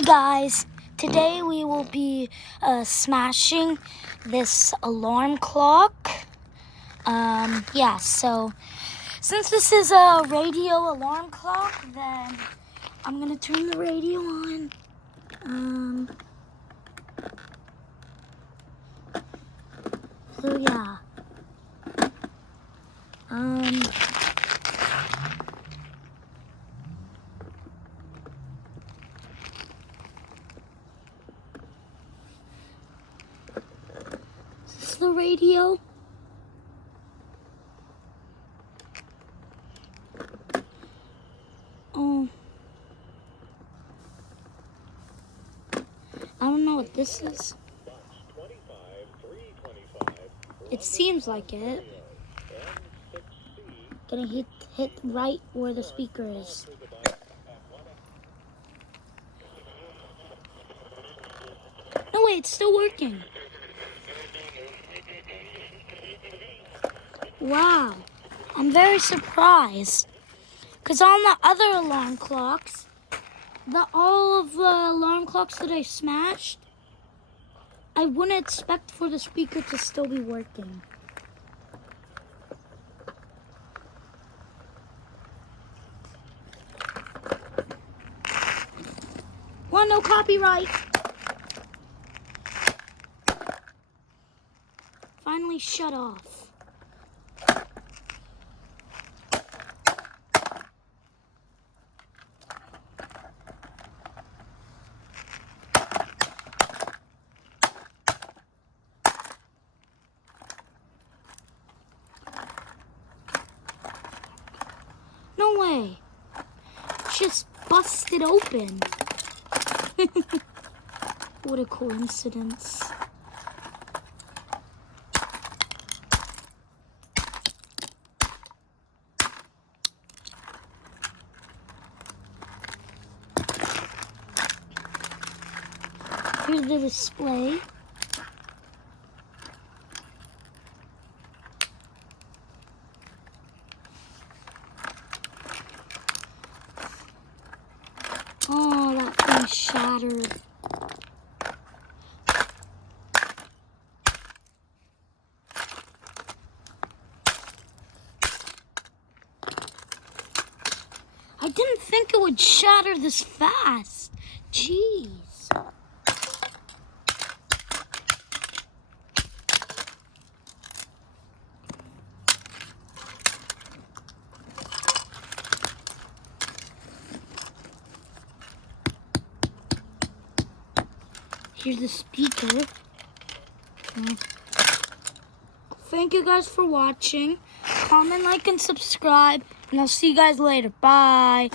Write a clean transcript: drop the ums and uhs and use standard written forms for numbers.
Hey guys, today we will be smashing this alarm clock. So since this is a radio alarm clock, then I'm gonna turn the radio on. So yeah. Is this the radio? I don't know what this is. It seems like it. Gonna hit right where the speaker is. No wait, it's still working. Wow, I'm very surprised. Because on the other alarm clocks, all of the alarm clocks that I smashed, I wouldn't expect for the speaker to still be working. Well, no copyright. Finally shut off. No way. Just busted open. What a coincidence. Here's the display. Oh, that thing shattered. I didn't think it would shatter this fast. Jeez. Here's the speaker. Thank you guys for watching. Comment, like, and subscribe. And I'll see you guys later. Bye.